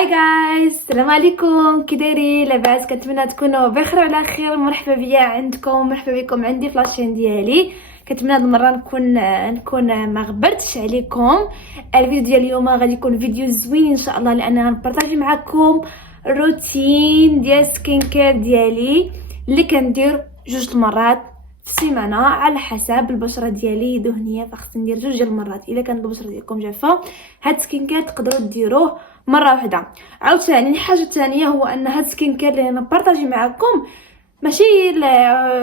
هاي جايز، السلام عليكم. كي دايرين؟ لاباس؟ كنتمنى تكونوا بخير وعلى خير. مرحبا بيا عندكم، مرحبا بكم عندي في لاشين ديالي. كنتمنى هاد المره نكون ما غبرتش عليكم. الفيديو ديال اليوم غادي يكون فيديو زوين ان شاء الله، لان غنبارطاجي معكم روتين ديال سكين كير ديالي اللي كندير 2 المرات في السيمانه على حسب البشره ديالي دهنيه، فخص ندير 2 المرات. الا كانت البشره ديالكم جافه هاد سكين كير تقدروا ديروه مره واحده. عاوتاني الحاجه الثانيه هو ان هاد سكين كير اللي انا بارطاجي معكم ماشي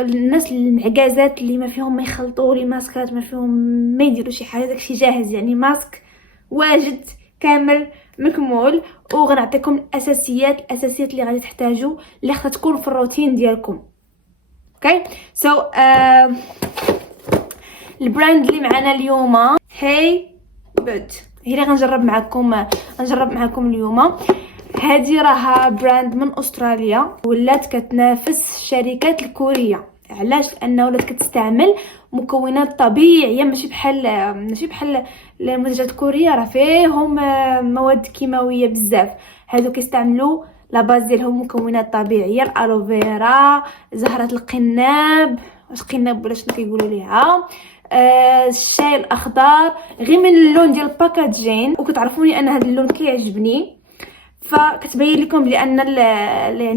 الناس المعكازات اللي ما فيهم ما يخلطوا لي ماسكات، ما فيهم ما يديروا شي حاجه، داكشي جاهز. يعني ماسك واجد كامل مكمول، وغنعطيكم الاساسيات اللي غادي تحتاجوا، اللي خاصها تكون في الروتين ديالكم. اوكي سو البراند اللي معنا اليوم هي بوت، هي اللي غنجرب معكم اليوم. هذه راها براند من استراليا، ولات كتنافس الشركات الكوريه. علاش؟ لانه ولات كتستعمل مكونات طبيعيه، ماشي بحال المنتجات الكوريه راه فيهم مواد كيماويه بزاف. هادو كيستعملوا لا باز ديالهم مكونات طبيعيه، الالوفيرا، زهره القناب، قناب ولا شنو كيقولوا ليها، الشاي الاخضر. غير من اللون ديال الباكاجين، وكتعرفوني انا هذا اللون كيعجبني، فكتبين لكم بان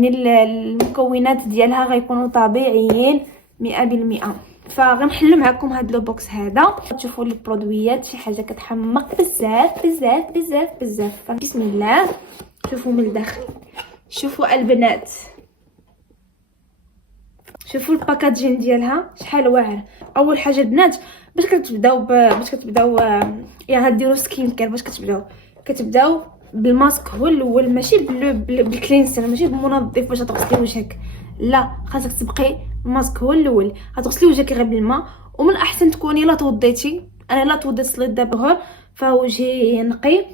المكونات ديالها غيكونوا طبيعيين 100%. فغنحلو معكم هاد لو بوكس هذا. تشوفوا لي البرودويات، شي حاجه كتحمق بزاف بزاف بزاف بزاف. بسم الله. شوفوا من الداخل، شوفوا البنات، شوفوا الباكاجين ديالها شحال واعر. اول حاجه البنات، باش كتبداو يا غديروا سكين كير، باش كتبداو بالماسك هو الاول، ماشي بالكلينسر، ماشي بالمنظف باش تغسلي وجهك، لا، خاصك تبقي الماسك هو الاول. غتغسلي وجهك غير بالماء، ومن احسن تكوني لا توضيتي. انا لا توضيت، صليت دابا فوجهي نقي.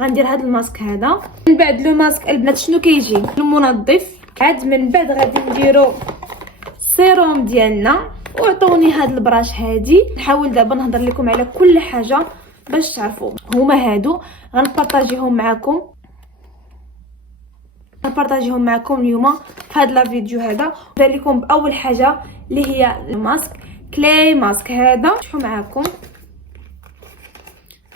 غندير هذا الماسك هذا. من بعد لو ماسك البنات شنو كيجي؟ المنظف. عاد من بعد غادي نديرو السيروم ديالنا. وعطوني هاد البراش هادي. نحاول دابا نهضر لكم على كل حاجه باش تعرفوا. هما هادو غنبارطاجيهم معكم اليوم في هاد لا فيديو هذا. ندير لكم باول حاجه اللي هي الماسك كلاي ماسك. هذا نشوفوا معكم.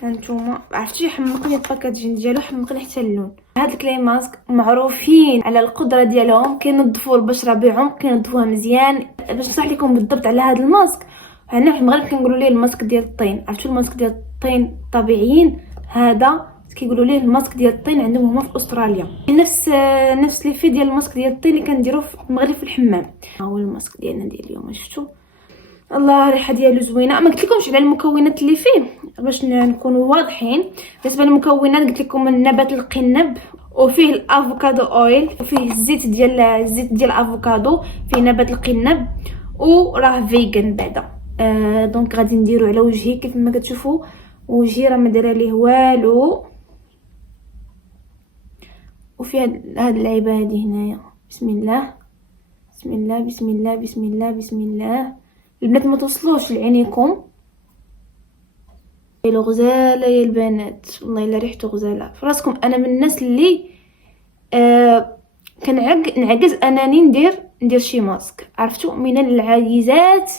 هانتوما عرفتي حمقني الباكاجين ديالو، حمقني حتى اللون. هاد الكلاي ماسك معروفين على القدره ديالهم، كينظفوا البشره بعمق، كينظفوها مزيان. باش نشرح لكم بالضبط على هاد الماسك، هنا في المغرب كنقولوا ليه الماسك ديال الطين. عرفتوا الماسك ديال الطين طبيعيين؟ هذا كيقولوا ليه الماسك ديال الطين عندهم هما في استراليا. نفس لي في ديال الماسك ديال الطين اللي كنديروا في المغرب في الحمام. ها هو الماسك ديالنا ديال اليوم. شفتوا؟ الله، الريحه ديالو زوينه. ما قلت لكمش على المكونات اللي فيه باش نكونوا واضحين. بالنسبه للمكونات قلت لكم نبات القنب، وفيه الافوكادو اويل، وفيه الزيت ديال الافوكادو، فيه نبات القنب، وراه فيغان بعدا. دونك غادي نديرو على وجهي. كيف ما كتشوفوا وجهي راه ما دايره ليه والو. وفي هاد اللعيبه هادي هنايا. بسم الله بسم الله بسم الله بسم الله بسم الله. البنات ما توصلوش لعينيكم، لو غزاله يا البنات، والله الا ريحته غزاله في راسكم. انا من الناس اللي نعجز انني ندير شي ماسك. عرفتوا؟ من العاجزات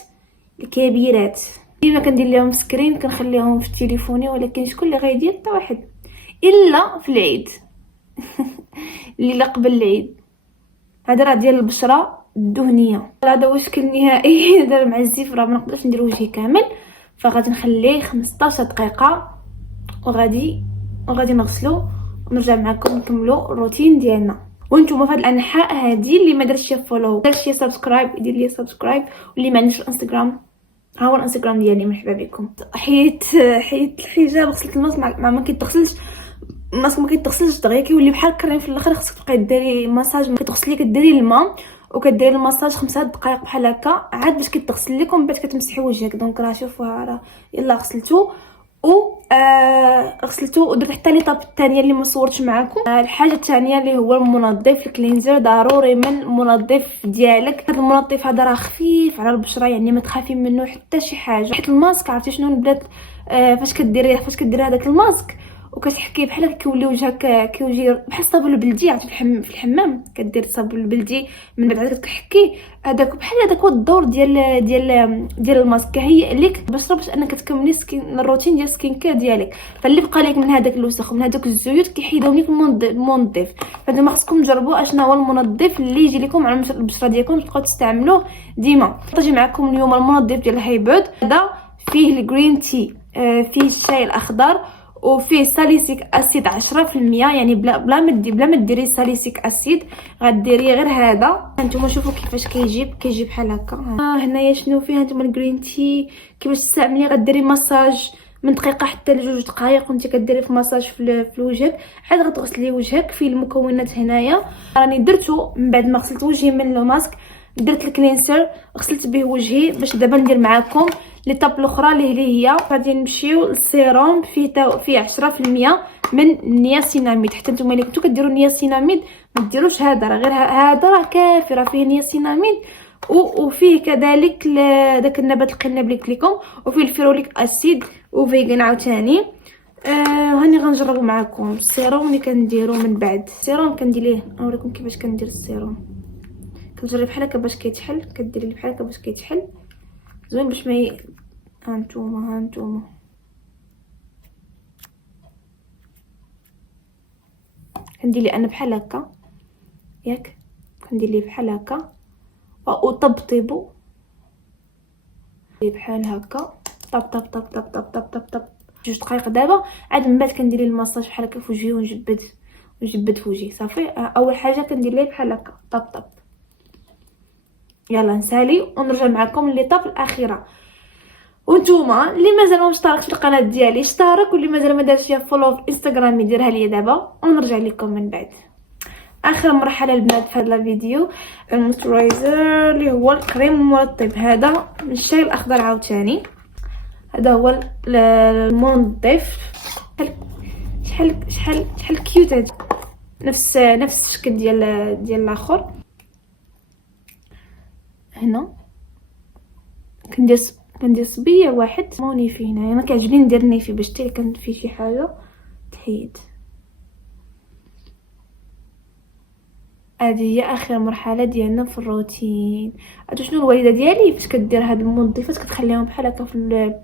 الكبيرات. ديما كندير لهم سكرين، كنخليهم في تليفوني، ولكن شكون اللي غيدير؟ حتى واحد، الا في العيد. اللي قبل العيد. هذا راه ديال البشره الدهنيه. هذا هو الشكل النهائي. هذا مع الزيف راه ما نقدرش ندير وجهي كامل، فغادي نخليه 15 دقيقه، وغادي نغسلو ونرجع معكم نكملوا الروتين ديالنا. وانتم في هذه الانحاء هذه اللي ما درتش فولو، درتش سبسكرايب، يدير لي سبسكرايب. واللي ما عندوش الانستغرام، ها هو الانستغرام ديالي. مرحبا بكم. حيت الحجاب، غسلت الماس ما كيتغسلش. الماسك ما كيتغسلش دغيا، كيولي بحال الكريم في الاخر. خصك تبقاي ديري ماساج، كتغسلي كديري الماء وكديري الماساج 5 دقائق بحال هكا، عاد باش كيتغسل لكم. من بعد كتمسحي وجهك. دونك راه شوفوها، راه يلا غسلتو ودرت حتى ليطاب الثانيه اللي ما صورتش معكم. الحاجه الثانيه اللي هو المنظف الكلينزر. ضروري من المنظف ديالك. هذا المنظف هذا راه خفيف على البشره، يعني ما تخافي منه حتى شي حاجه. حيت الماسك عرفتي شنو البنات، فاش كديري هذاك الماسك وكتحكي بحال كيولي وجهك كيوجي بحال الصابون البلدي. عرفتي في الحمام كدير الصابون البلدي من بعد عاد كتحكي، هذاك بحال هذاك هو الدور ديال الماسك. كيهيئ لك البشره باش انك تكملي الروتين ديال سكين كير ديالك. فاللي بقى لك من هذاك الوسخ ومن هذوك الزيوت كيحيدهم لك المنظف. فانتما خصكم تجربوا اشنا هو المنظف اللي يجي لكم على البشره ديالكم تبقاو تستعملوه ديما. نجي معكم اليوم المنظف ديال هايبود. هذا فيه الجرين تي، فيه الشاي الاخضر، وفيه ساليسيك اسيد 10%. يعني بلا ما ديري ساليسيك اسيد، غديري غير هذا. هانتوما شوفوا كيفاش كيجي بحال هكا. هنايا شنو فيه هانتوما الجرين تي. كيفاش تستعملي؟ غديري مساج من دقيقه حتى ل2 دقائق وانت كديري في مساج في وجهك. عاد غتغسلي وجهك. فيه المكونات هنايا راني درتو من بعد ما غسلت وجهي من الماسك. درت الكلينسر غسلت به وجهي. باش دابا ندير معكم ليطاب الاخرى اللي هي غادي نمشيو للسيروم. فيه 10% من النياسيناميد. حتى نتوما اللي كنتو كديروا النياسيناميد ما ديروش هذا، راه غير هذا راه كافي، راه فيه نياسيناميد وفيه كذلك داك النبات القنب اللي قلت لكم، وفيه الفيروليك اسيد وفيغان عاوتاني. هاني غنجربوا معكم السيروم اللي كنديرو من بعد. السيروم كندير ليه نوريكم كيفاش كندير السيروم. كنجرب بحال هكا باش كيتحل، كديري بحال هكا باش كيتحل زوين باش ما هانتوما كندير لي انا بحال هكا ياك، كندير لي بحال هكا وطبطبو بحال هكا. طب طب طب طب طب طب طب طب 2 دقائق. دابا عاد من بعد كندير لي المساج بحال هكا في وجهي ونجبد في وجهي صافي. اول حاجه كندير ليه بحال هكا طب طب. يلا نسالي ونرجع معكم للطاف الاخيره. وانتوما اللي مازال ما مشتركش في القناه ديالي اشترك، واللي مازال ما دارش فيها فولو في انستغرام يديرها ليا دابا، ونرجع لكم من بعد. اخر مرحله البنات في هذا الفيديو المويسترايزر اللي هو الكريم المرطب. هذا من الشاي الاخضر عاوتاني. هذا هو المنظف. شحال كيوت هذا. نفس الشكل ديال الاخر. هنا كندير صبيه واحد موني فيه. هنايا ما كيعجبني ندير نيفي باش حتى كان فيه شي حاجه تحيد. هذه هي اخر مرحله ديالنا في الروتين. عرفتوا شنو الوالده ديالي فاش كدير هاد المنظفات كتخليهم بحال هكا في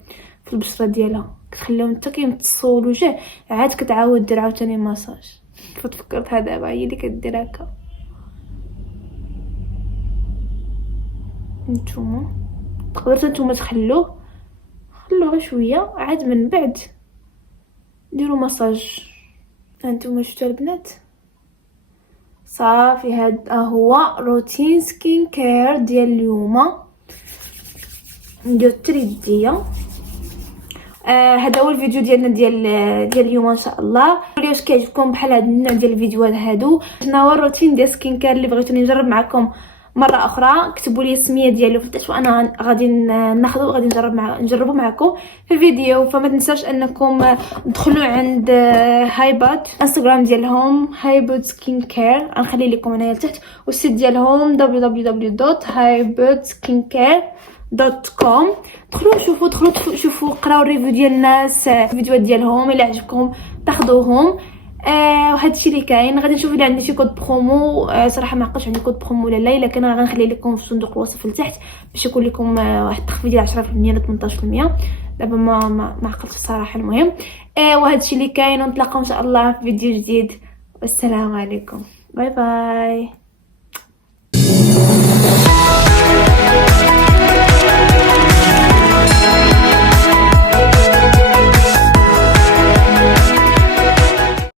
البشره ديالها، كتخليهم حتى كيمتصوا الوجه، عاد كتعاود دير عاوتاني ماساج. فتفكرتها دابا هي اللي كدير هكا. نتوما تقدروا نتوما تخلوه غير شويه، عاد من بعد ديروا مساج. هانتوما شفتوا البنات صافي. هذا هو روتين سكين كير ديال اليوم. ندير التريديه. هذا هو الفيديو ديالنا ديال اليوم ان شاء الله. واش كيعجبكم بحال هذا النوع ديال الفيديوهات هادو؟ شنو هو الروتين ديال سكين كير اللي بغيتوني نجرب معكم مره اخرى؟ اكتبوا لي السميه ديالو فداش وانا غادي ناخذو وغادي نجربو معكم في فيديو. فما تنساوش انكم تدخلوا عند هايبود انستغرام ديالهم هايبود سكين كير. غنخلي لكم هنايا لتحت، والسيت ديالهم www.highboodskincare.com. دخلوا شوفوا قراو الريفيو ديال الناس، الفيديوهات ديالهم الا عجبكم تاخذوهم. وهذا الشيء اللي كاين. غادي نشوف الا عندي شي كود برومو. صراحه ما عقلتش عندي كود برومو ولا لا، لكن غنخلي لكم في صندوق الوصف لتحت باش يكون لكم واحد التخفيض ديال 10% ولا 18%. دابا ما عقلتش الصراحه. المهم وهذا الشيء اللي كاين، ونتلاقاو ان شاء الله في فيديو جديد. والسلام عليكم. باي باي.